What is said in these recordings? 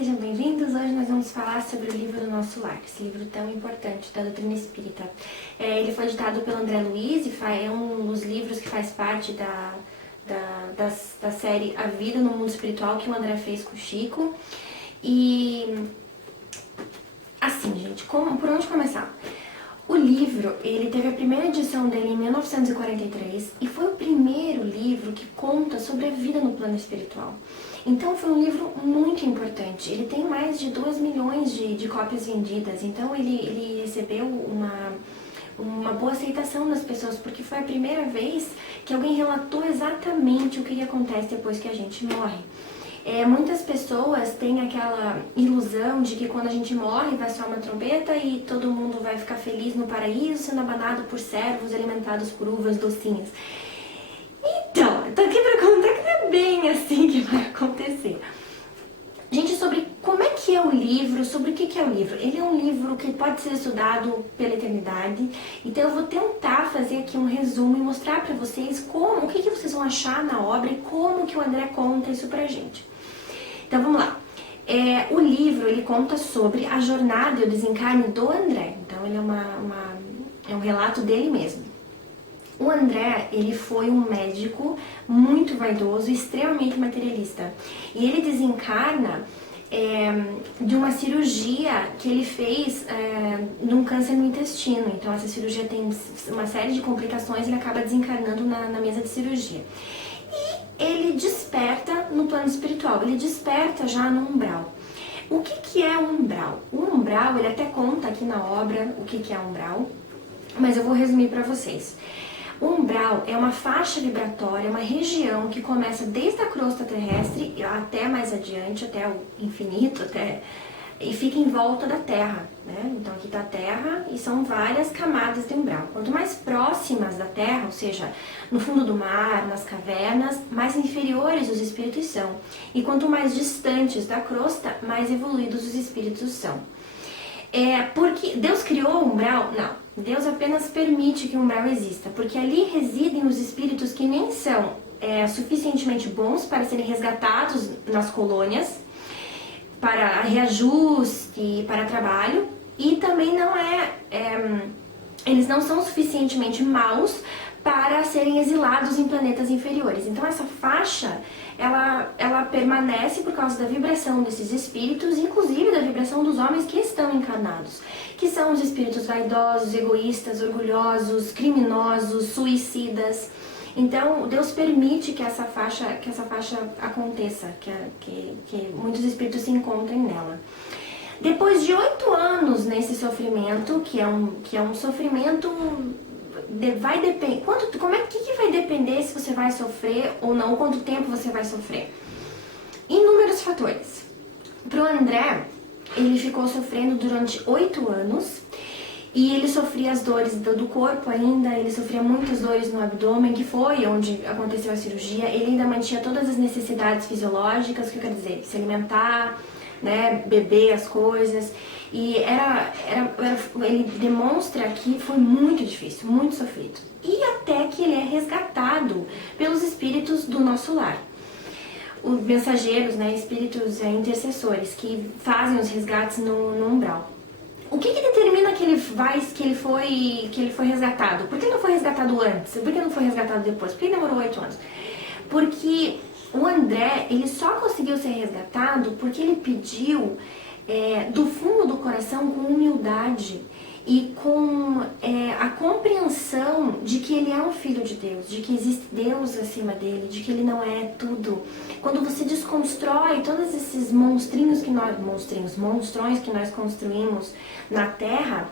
sejam bem-vindos. Hoje nós vamos falar sobre o livro do Nosso Lar, esse livro tão importante da doutrina espírita. Ele foi ditado pelo André Luiz e é um dos livros que faz parte da série A Vida no Mundo Espiritual que o André fez com o Chico. E assim, gente, por onde começar? O livro, ele teve a primeira edição dele em 1943 e foi o primeiro livro que conta sobre a vida no plano espiritual. Então foi um livro muito importante, ele tem mais de 2 milhões de cópias vendidas, então ele recebeu uma boa aceitação das pessoas, porque foi a primeira vez que alguém relatou exatamente o que acontece depois que a gente morre. Muitas pessoas têm aquela ilusão de que quando a gente morre vai soar uma trombeta e todo mundo vai ficar feliz no paraíso, sendo abanado por servos, alimentados por uvas docinhas. Então, eu tô aqui pra contar que não é bem assim que vai acontecer. Gente, sobre como é que é o livro, sobre o que é o livro. Ele é um livro que pode ser estudado pela eternidade, então eu vou tentar fazer aqui um resumo e mostrar pra vocês o que vocês vão achar na obra e como que o André conta isso pra gente. Então vamos lá. O livro, ele conta sobre a jornada e o desencarne do André, então ele é um relato dele mesmo. O André, ele foi um médico muito vaidoso e extremamente materialista. E ele desencarna de uma cirurgia que ele fez num câncer no intestino. Então essa cirurgia tem uma série de complicações e ele acaba desencarnando na mesa de cirurgia. E ele desperta no plano espiritual, ele desperta já no umbral. O que é o umbral? O umbral, ele até conta aqui na obra o que é umbral, mas eu vou resumir para vocês. O umbral é uma faixa vibratória, uma região que começa desde a crosta terrestre até mais adiante, até o infinito, e fica em volta da Terra, né? Então aqui está a Terra e são várias camadas de umbral. Quanto mais próximas da Terra, ou seja, no fundo do mar, nas cavernas, mais inferiores os espíritos são. E quanto mais distantes da crosta, mais evoluídos os espíritos são. Porque Deus criou o umbral? Não. Deus apenas permite que o umbral exista, porque ali residem os espíritos que nem são suficientemente bons para serem resgatados nas colônias, para reajuste, para trabalho, e também eles não são suficientemente maus para serem exilados em planetas inferiores. Então essa faixa, ela permanece por causa da vibração desses espíritos, inclusive da vibração dos homens que estão encarnados, que são os espíritos vaidosos, egoístas, orgulhosos, criminosos, suicidas. Então Deus permite que essa faixa aconteça, que muitos espíritos se encontrem nela. Depois de 8 anos nesse sofrimento, que é um sofrimento, vai depender. Que vai depender se você vai sofrer ou não, quanto tempo você vai sofrer? Inúmeros fatores. Para o André, ele ficou sofrendo durante 8 anos e ele sofria as dores do corpo ainda, ele sofria muitas dores no abdômen, que foi onde aconteceu a cirurgia. Ele ainda mantinha todas as necessidades fisiológicas, o que quer dizer? Se alimentar, né, beber as coisas. E ele demonstra que foi muito difícil, muito sofrido. E até que ele é resgatado pelos espíritos do Nosso Lar. Os mensageiros, né, espíritos intercessores, que fazem os resgates no umbral. O que determina que ele foi resgatado? Por que não foi resgatado antes? Por que não foi resgatado depois? Por que demorou 8 anos? Porque o André, ele só conseguiu ser resgatado porque ele pediu do fundo do coração, com humildade e com a compreensão de que ele é um filho de Deus, de que existe Deus acima dele, de que ele não é tudo. Quando você desconstrói todos esses monstrões que nós construímos na Terra,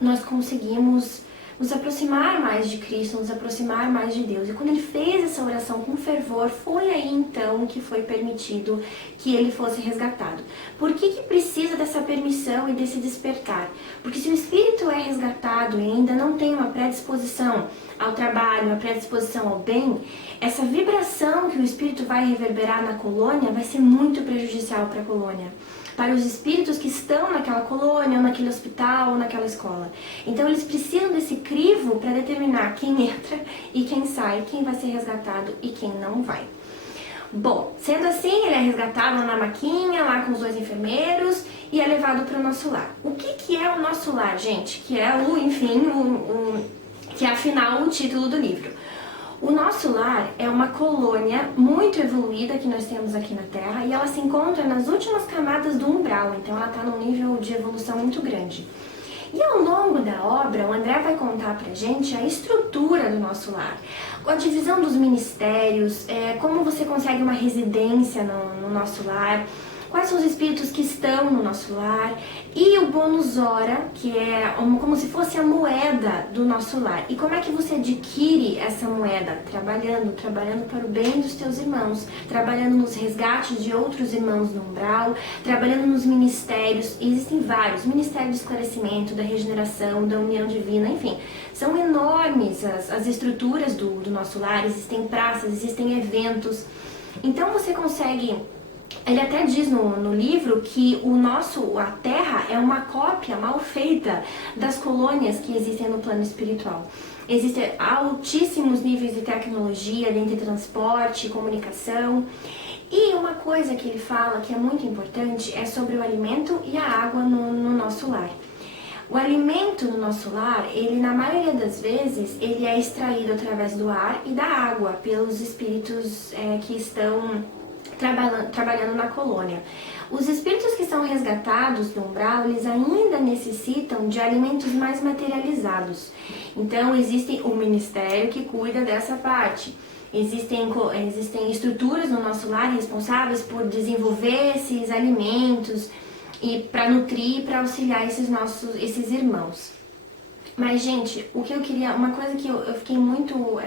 nós conseguimos nos aproximar mais de Cristo, nos aproximar mais de Deus. E quando ele fez essa oração com fervor, foi aí então que foi permitido que ele fosse resgatado. Por que precisa dessa permissão e desse despertar? Porque se o espírito é resgatado e ainda não tem uma predisposição ao trabalho, uma predisposição ao bem, essa vibração que o espírito vai reverberar na colônia vai ser muito prejudicial para a colônia, para os espíritos que estão naquela colônia, ou naquele hospital, ou naquela escola. Então eles precisam desse crivo para determinar quem entra e quem sai, quem vai ser resgatado e quem não vai. Bom, sendo assim, ele é resgatado na maquinha, lá com os 2 enfermeiros, e é levado para o nosso lar. O que é o nosso lar, gente? Que é que é afinal o título do livro. O nosso lar é uma colônia muito evoluída que nós temos aqui na Terra e ela se encontra nas últimas camadas do umbral, então ela está num nível de evolução muito grande. E ao longo da obra, o André vai contar pra gente a estrutura do nosso lar, a divisão dos ministérios, como você consegue uma residência no nosso lar, quais são os espíritos que estão no nosso lar, e o bônus hora, que é como se fosse a moeda do nosso lar. E como é que você adquire essa moeda? Trabalhando para o bem dos teus irmãos, trabalhando nos resgates de outros irmãos no umbral, trabalhando nos ministérios. Existem vários, ministério do esclarecimento, da regeneração, da união divina, enfim. São enormes as estruturas do nosso lar, existem praças, existem eventos. Então você consegue... Ele até diz no livro que a Terra é uma cópia mal feita das colônias que existem no plano espiritual. Existem altíssimos níveis de tecnologia, dentre transporte, comunicação. E uma coisa que ele fala que é muito importante é sobre o alimento e a água no nosso lar. O alimento no nosso lar, ele na maioria das vezes, ele é extraído através do ar e da água, pelos espíritos que estão trabalhando na colônia. Os espíritos que são resgatados do umbral, eles ainda necessitam de alimentos mais materializados. Então, existe o ministério que cuida dessa parte. Existem estruturas no nosso lar responsáveis por desenvolver esses alimentos e para nutrir, para auxiliar esses irmãos. Mas, gente, uma coisa que eu fiquei muito, o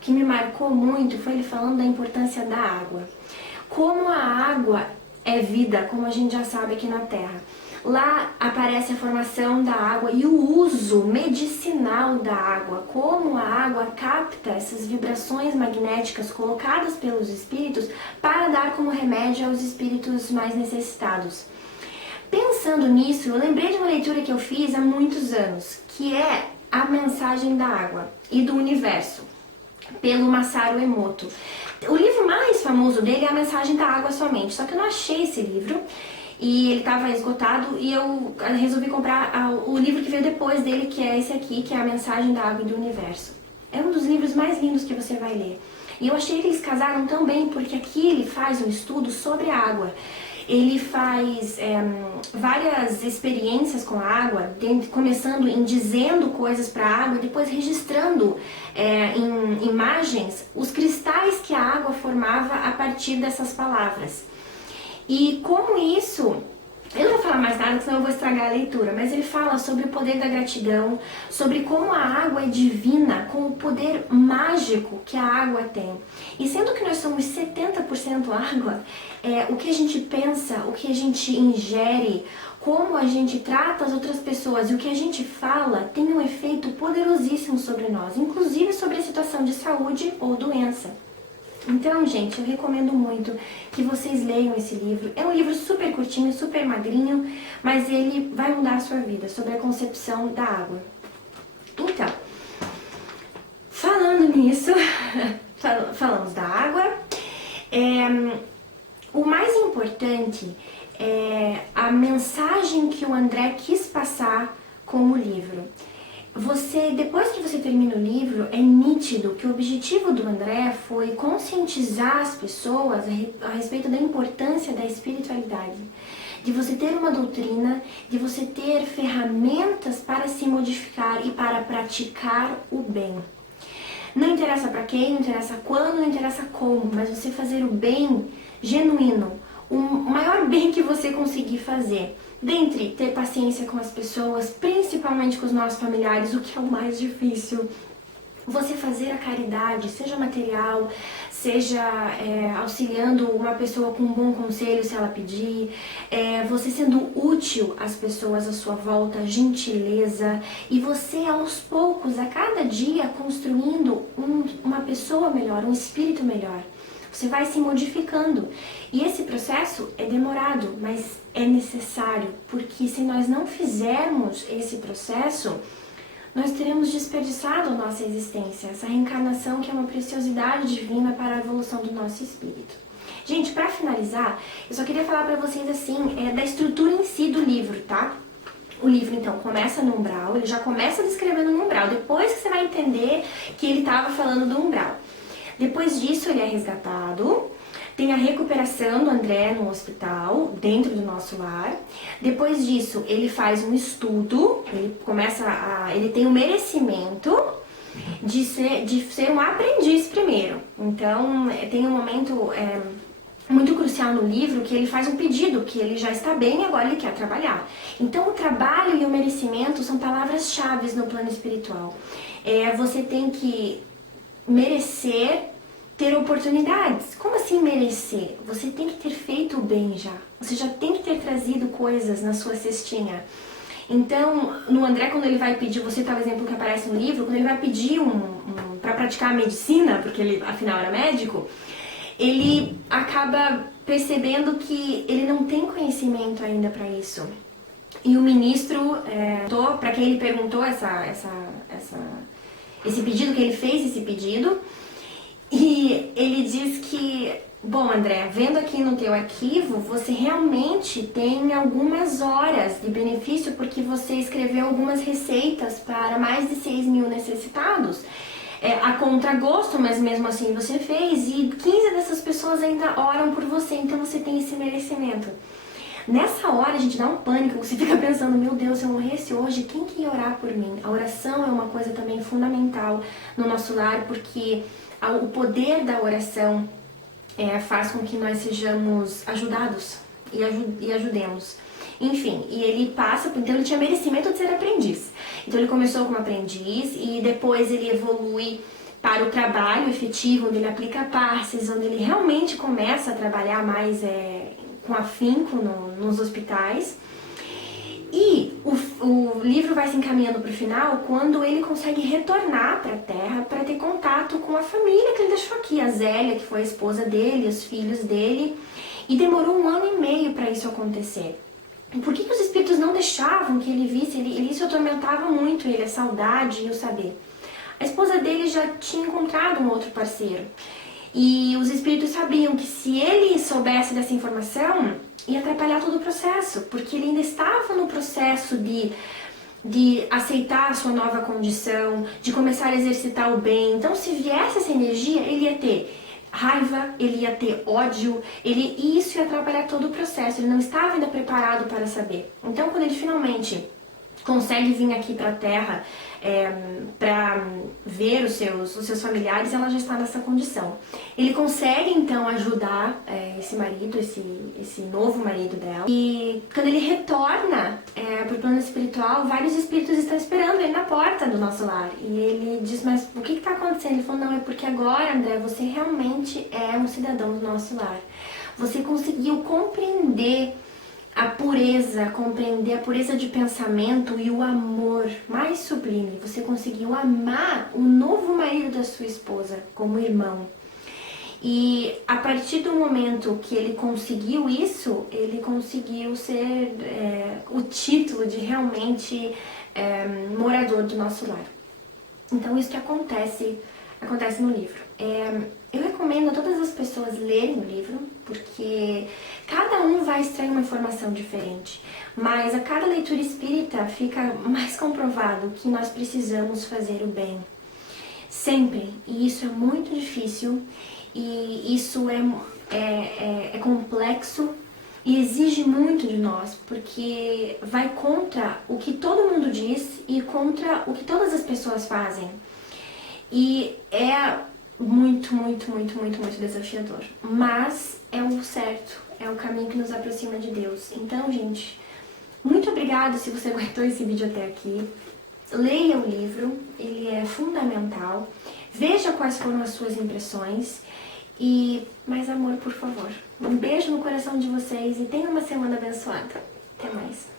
que me marcou muito foi ele falando da importância da água. Como a água é vida, como a gente já sabe aqui na Terra. Lá aparece a formação da água e o uso medicinal da água, como a água capta essas vibrações magnéticas colocadas pelos espíritos para dar como remédio aos espíritos mais necessitados. Pensando nisso, eu lembrei de uma leitura que eu fiz há muitos anos, que é A Mensagem da Água e do Universo, pelo Masaru Emoto. O livro mais famoso dele é A Mensagem da Água somente, só que eu não achei esse livro e ele estava esgotado e eu resolvi comprar o livro que veio depois dele, que é esse aqui, que é A Mensagem da Água e do Universo. É um dos livros mais lindos que você vai ler. E eu achei que eles casaram tão bem porque aqui ele faz um estudo sobre a água. Ele faz várias experiências com a água, começando em dizendo coisas para a água e depois registrando em imagens os cristais que a água formava a partir dessas palavras. E como isso... Eu não vou falar mais nada, senão eu vou estragar a leitura, mas ele fala sobre o poder da gratidão, sobre como a água é divina, com o poder mágico que a água tem. E sendo que nós somos 70% água, o que a gente pensa, o que a gente ingere, como a gente trata as outras pessoas e o que a gente fala tem um efeito poderosíssimo sobre nós, inclusive sobre a situação de saúde ou doença. Então, gente, eu recomendo muito que vocês leiam esse livro. É um livro super curtinho, super magrinho, mas ele vai mudar a sua vida, sobre a concepção da água. Então, falando nisso, falamos da água. O mais importante é a mensagem que o André quis passar com o livro. Depois que você termina o livro, é nítido que o objetivo do André foi conscientizar as pessoas a respeito da importância da espiritualidade, de você ter uma doutrina, de você ter ferramentas para se modificar e para praticar o bem. Não interessa para quem, não interessa quando, não interessa como, mas você fazer o bem genuíno, o maior bem que você conseguir fazer. Dentre ter paciência com as pessoas, principalmente com os nossos familiares, o que é o mais difícil. Você fazer a caridade, seja material, seja auxiliando uma pessoa com um bom conselho se ela pedir, você sendo útil às pessoas à sua volta, gentileza, e você aos poucos, a cada dia, construindo uma pessoa melhor, um espírito melhor. Você vai se modificando. E esse processo é demorado, mas é necessário, porque se nós não fizermos esse processo, nós teremos desperdiçado a nossa existência, essa reencarnação que é uma preciosidade divina para a evolução do nosso espírito. Gente, para finalizar, eu só queria falar para vocês assim, da estrutura em si do livro, tá? O livro, então, começa no umbral, ele já começa descrevendo no umbral, depois que você vai entender que ele estava falando do umbral. Depois disso, ele é resgatado, tem a recuperação do André no hospital, dentro do nosso lar. Depois disso, ele faz um estudo, ele tem o merecimento de ser um aprendiz primeiro. Então, tem um momento muito crucial no livro que ele faz um pedido, que ele já está bem e agora ele quer trabalhar. Então, o trabalho e o merecimento são palavras-chave no plano espiritual. Você tem que merecer ter oportunidades. Como assim merecer? Você tem que ter feito o bem já. Você já tem que ter trazido coisas na sua cestinha. Então, no André, quando ele vai pedir, você tá o exemplo que aparece no livro, quando ele vai pedir para praticar a medicina, porque ele afinal era médico, ele acaba percebendo que ele não tem conhecimento ainda para isso. E o ministro, para quem ele perguntou esse pedido, que ele fez esse pedido, e ele diz que, bom, André, vendo aqui no teu arquivo, você realmente tem algumas horas de benefício porque você escreveu algumas receitas para mais de 6.000 necessitados. A contragosto, mas mesmo assim você fez, e 15 dessas pessoas ainda oram por você, então você tem esse merecimento. Nessa hora a gente dá um pânico, você fica pensando, meu Deus, se eu morresse hoje, quem que ia orar por mim? A oração é uma coisa também fundamental no nosso lar, porque o poder da oração faz com que nós sejamos ajudados e ajudemos. Enfim, e ele passa, então ele tinha merecimento de ser aprendiz. Então ele começou como aprendiz e depois ele evolui para o trabalho efetivo, onde ele aplica passes, onde ele realmente começa a trabalhar mais com afinco nos hospitais. E o livro vai se encaminhando para o final quando ele consegue retornar para a Terra para ter contato com a família que ele deixou aqui, a Zélia, que foi a esposa dele, os filhos dele, e demorou 1 ano e meio para isso acontecer. Por que os espíritos não deixavam que ele visse? Isso atormentava muito ele, a saudade e o saber. A esposa dele já tinha encontrado um outro parceiro. E os espíritos sabiam que se ele soubesse dessa informação, ia atrapalhar todo o processo, porque ele ainda estava no processo de aceitar a sua nova condição, de começar a exercitar o bem. Então, se viesse essa energia, ele ia ter raiva, ele ia ter ódio, e isso ia atrapalhar todo o processo. Ele não estava ainda preparado para saber. Então, quando ele finalmente consegue vir aqui para a Terra para ver os seus familiares, ela já está nessa condição. Ele consegue então ajudar esse marido, esse novo marido dela, e quando ele retorna para o plano espiritual, vários espíritos estão esperando ele na porta do nosso lar, e ele diz, mas o que está acontecendo? Ele falou, não, é porque agora, André, você realmente é um cidadão do nosso lar. Você conseguiu compreender compreender a pureza de pensamento e o amor mais sublime. Você conseguiu amar o novo marido da sua esposa como irmão. E a partir do momento que ele conseguiu isso, ele conseguiu ser o título de realmente morador do nosso lar. Então isso que acontece no livro. Eu recomendo a todas as pessoas lerem o livro, porque cada um vai extrair uma informação diferente, mas a cada leitura espírita fica mais comprovado que nós precisamos fazer o bem, sempre, e isso é muito difícil, e isso é complexo e exige muito de nós, porque vai contra o que todo mundo diz e contra o que todas as pessoas fazem, e é muito, muito, muito, muito, muito desafiador, mas é o certo, é o caminho que nos aproxima de Deus. Então, gente, muito obrigada se você aguentou esse vídeo até aqui. Leia o livro, ele é fundamental. Veja quais foram as suas impressões e mais amor, por favor. Um beijo no coração de vocês e tenha uma semana abençoada. Até mais.